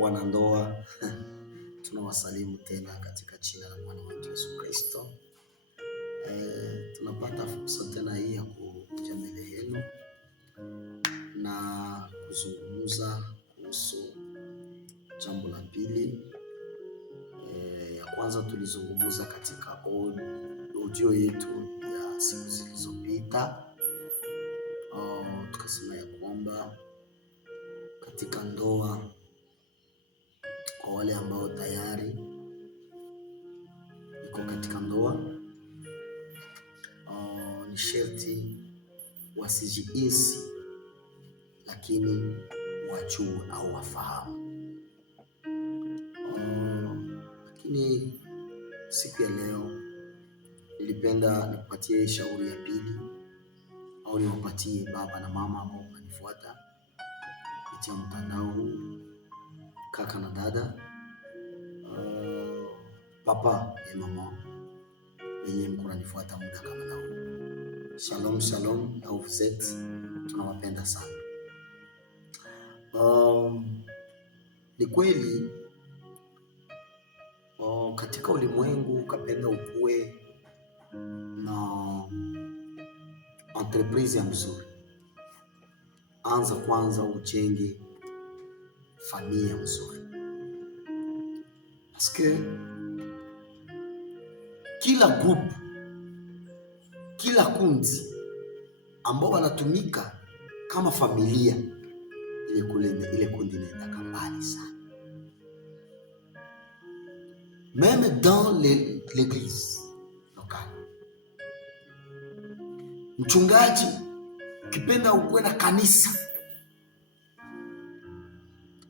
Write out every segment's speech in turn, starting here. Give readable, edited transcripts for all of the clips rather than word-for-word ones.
wanandoa tunawasalimu tena katika jina la Bwana wetu Yesu Kristo. Tunapata fursa tena hii ya kuja mbele yenu na kuzungumza kuhusu jambo la pili. Ya kwanza tulizungumza katika audio yetu ya siku zilizopita. Tukasema ya kwamba katika ndoa, kwa wale ambao tayari iko katika ndoa, ni sharti wasijihisi, lakini wajue au wafahamu. Lakini siku ya leo nilipenda nikupatie shauri ya pili, au niwapatie baba na mama ambao wananifuata kupitia mtandao, kaka na dada, papa na mama wenye mnanifuata muda kama nao. Shalom shalom, au zetu tunawapenda sana. Ni kweli katika ulimwengu ukapenda ukue na entreprise ya mzuri, anza kwanza ujenge familia mzuri. Paske kila group, kila kundi ambao wanatumika kama familia, ile kundi inaenda mbali sana. Même dans l'église locale, mchungaji ukipenda ukuwe na kanisa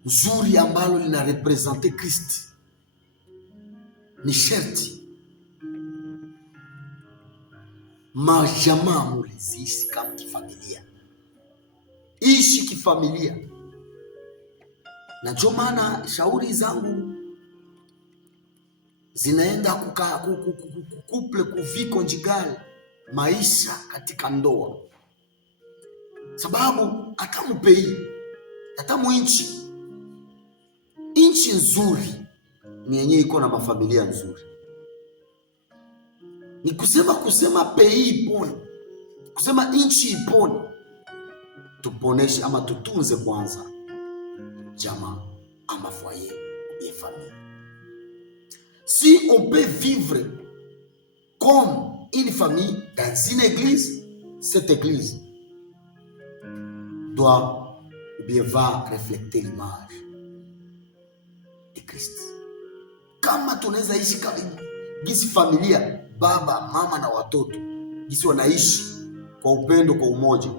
nzuri ambalo lina represente Kristi, ni sharti majamaa mule ziishi kama kifamilia, ishi kifamilia. Na ndio maana shauri zangu zinaenda couple vie conjugale, maisha katika ndoa. Sababu hata mpei, hata mwinchi, inchi nzuri ni yenye iko na mafamilia nzuri. Ni kusema pei ipone, kusema inchi ipone, tuponeshe ama tutunze kwanza jamaa ama foyer et famille. Si on peut vivre comme une famille dans une église, cette église doit ou bien va refléter l'image de Christ. Kama tunaweza ishi kama gisi familia, baba, mama na watoto, gisi wanaishi kwa upendo, kwa umoja,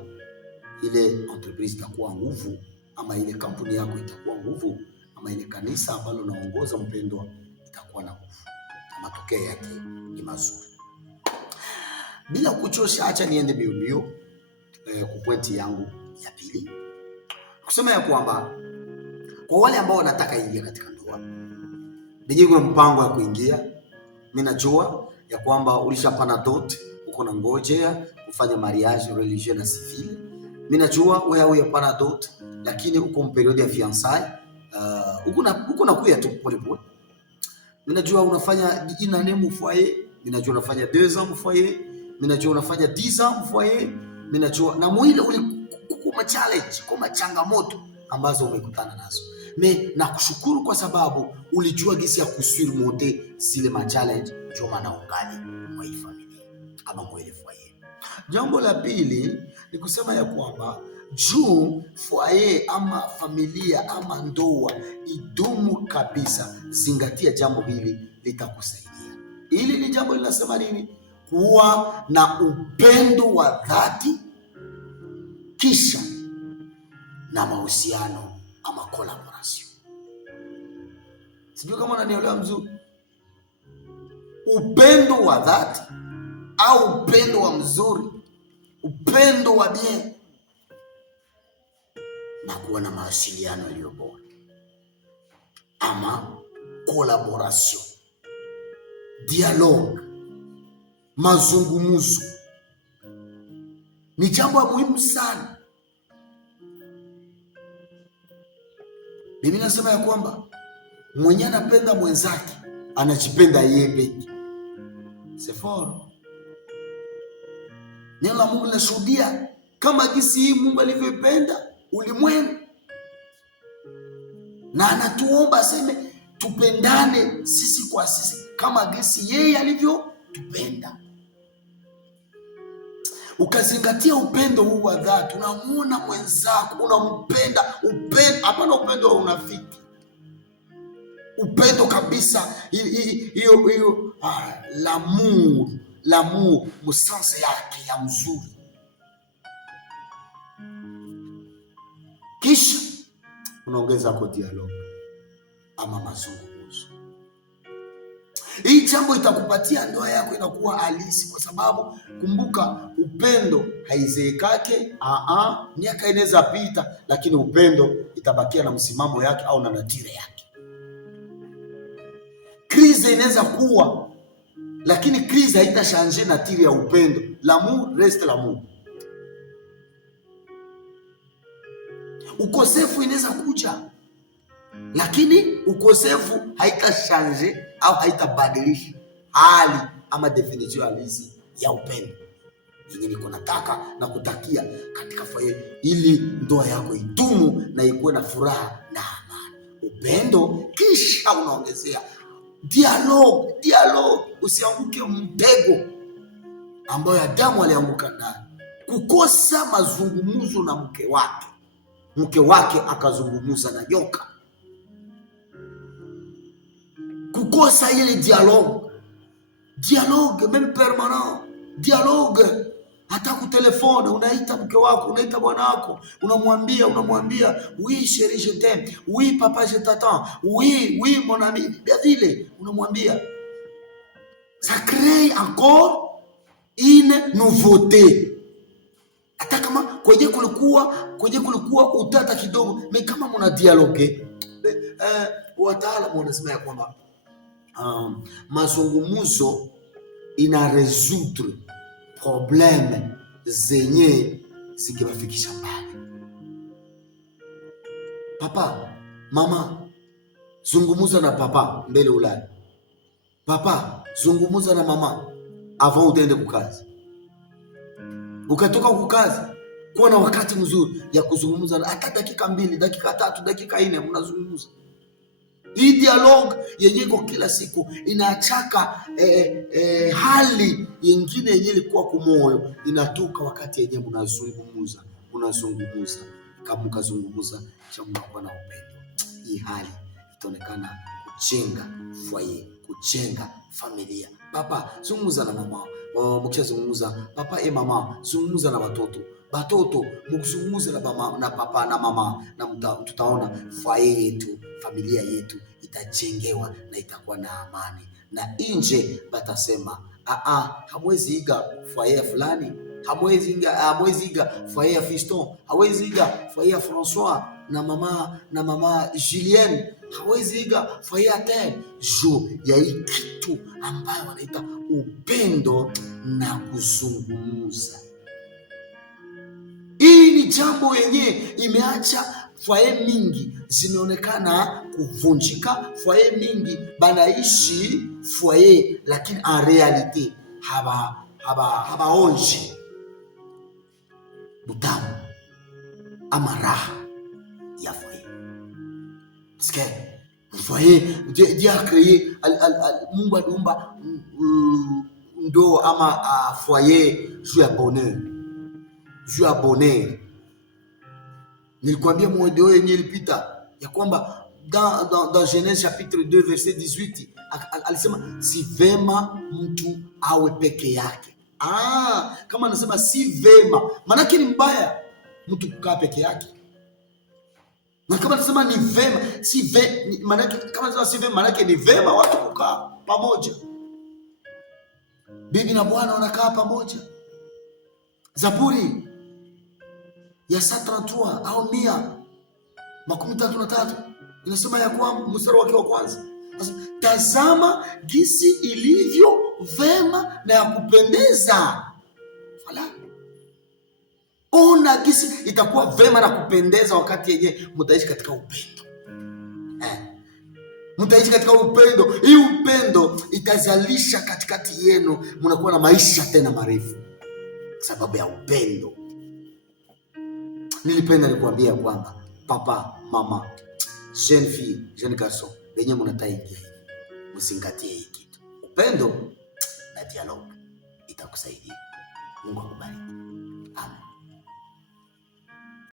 ile entreprise itakuwa nguvu, ama ile kampuni yako itakuwa nguvu, ama ile kanisa ambalo unaongoza mpendwa itakuwa na nguvu. Matokeo yake ni mazuri. Bila kuchosha, acha niende mbio kwa pointi yangu ya pili, kusema ya kwamba kwa wale ambao wanataka ingia katika ndoa, nije kuna mpango ya kuingia. Mimi najua ya kwamba ulishapana dot, uko na ngojea kufanya mariage religieux na civil. Mimi najua wewe huyapana dot, lakini uko mperiode ya fiançailles, uko na kuya tu pole pole. Mimi najua unafanya ina name foyer, mimi najua unafanya 2 ans foyer, mimi najua unafanya 10 ans foyer, mimi najua na mwile kuna challenge, kuna changamoto ambazo umekutana nazo. Mimi nakushukuru kwa sababu ulijua gisi ya kusurmonter zile ma challenge, ndio maana ungali mwa hii familia ama mwa ile foyer. Jambo la pili ni kusema ya kwamba juu foyer ama familia ama ndoa idumu kabisa, zingatia jambo hili, litakusaidia. Hili ni jambo linasema nini? Kuwa na upendo wa dhati, kisha na mahusiano ama collaboration. Sijui kama unanielewa mzuri. Upendo wa dhati au upendo wa mzuri, upendo wa bien, na kuwa na mawasiliano yaliyo bora ama collaboration, dialogue, mazungumzo ni jambo muhimu sana. Biblia inasema ya kwamba mwenye anapenda mwenzake anajipenda yeye peke. C'est fort. Neno la Mungu linashuhudia kama jinsi hii Mungu alivyoipenda ulimwengu, na anatuomba aseme tupendane sisi kwa sisi kama jinsi yeye alivyotupenda. Ukazingatia upendo huu wa dhati, unamuona mwenzako, unampenda. Upendo hapana upendo wa unafiki, upendo kabisa, hiyo l'amour musanse yake ya mzuri. Kisha unaongeza kwa dialogue ama mazungumzo. Hii jambo itakupatia ndoa yako inakuwa halisi, kwa sababu kumbuka, upendo haizeekake. Miaka inaweza pita, lakini upendo itabakia na msimamo yake au na natire yake. Krize inaweza kuwa, lakini krize haitashanje natire ya upendo. L'amour reste l'amour. Ukosefu inaweza kuja, lakini ukosefu haitashanje au haitabadilisha hali ama definition halisi ya upendo yenye niko nataka na kutakia katika familia, ili ndoa yako idumu na ikuwe na furaha na amani. Upendo, kisha unaongezea dialogue. Usianguke mtego ambayo Adamu alianguka ndani, kukosa mazungumzo na mke wake akazungumza na nyoka, kukosa ile dialogue même permanent, dialogue. Hata ku telefone unaita mke wako, unaita bwana wako, unamwambia oui chérie je t'aime, oui papa je t'attends, oui mon ami, bien vile unamwambia, ça crée encore une nouveauté. Hata kama kwenye kulikuwa utata kidogo, mais kama muna dialogue, wataalamu wanasema ya kwamba mazungumzo ina résoudre probleme zenye zingewafikisha mbali. Papa, mama, zungumuza na papa mbele ulale. Papa, zungumuza na mama avant utende kukazi. Ukatoka kukazi, kuwa na wakati mzuri ya kuzungumuza, hata dakika 2, dakika 3, dakika 4 mnazungumuza. Hii dialogue yenye iko kila siku inaachaka hali yengine yenye ilikuwa kumoyo inatoka wakati yenye unazungumuza kama mkazungumuza cha mnakuwa na upendo. Hii hali itaonekana kujenga foyer, kujenga familia. Papa, zungumuza na mama. Mkishazungumuza papa mama, zungumuza na batoto mkizungumuza na papa na mama, na tutaona foyer yetu, familia yetu itajengewa na itakuwa na amani. Na nje batasema hamwezi iga foyer fulani, hamwezi iga foyer ya Fiston, hawezi iga foyer ya François na mama Julienne, hawezi iga foyer ya Tel. Ya hii kitu ambayo wanaita upendo na kuzungumuza. Hii ni jambo yenye imeacha foyer mingi zimeonekana kuvunjika. Foyer mingi banaishi foyer, lakini en realite habaonje butamu ama raha ya foyer. Parce foyer Dieu a créé, Mungu aliumba ndoa ama foyer juu ya bonheur. Nilikwambia mmoja yenye ilipita ya kwamba dans Genèse chapitre 2 verset 18 alisema si vema mtu awe peke yake. Kama anasema si vema, maana yake ni mbaya mtu kukaa peke yake. Na kama anasema ni vema, maana yake kama anasema si vema, maana yake ni vema watu kukaa pamoja. Bibi na bwana wanakaa pamoja. Zaburi ya 133 au 133 inasema ya kwamba mstari wake wa kwanza, tazama gisi ilivyo vema na ya kupendeza. Wala ona gisi itakuwa vema na kupendeza wakati yenye mtaishi katika upendo. mtaishi katika upendo. Hii upendo itazalisha katikati yenu, mnakuwa na maisha tena marefu sababu ya upendo. Nilipenda nikuambia kwamba papa, mama, jeune fille, jeune garçon, wenye mnataingia hivi, msingatie hii kitu. Upendo na dialogue itakusaidia. Mungu akubariki. Amen.